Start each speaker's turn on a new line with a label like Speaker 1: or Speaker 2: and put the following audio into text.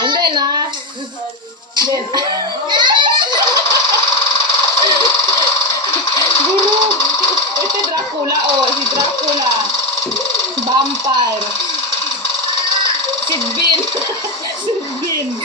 Speaker 1: Ándela. este Drácula, oh, es Drácula. Vampire. Sidbin. Sidbin. bien.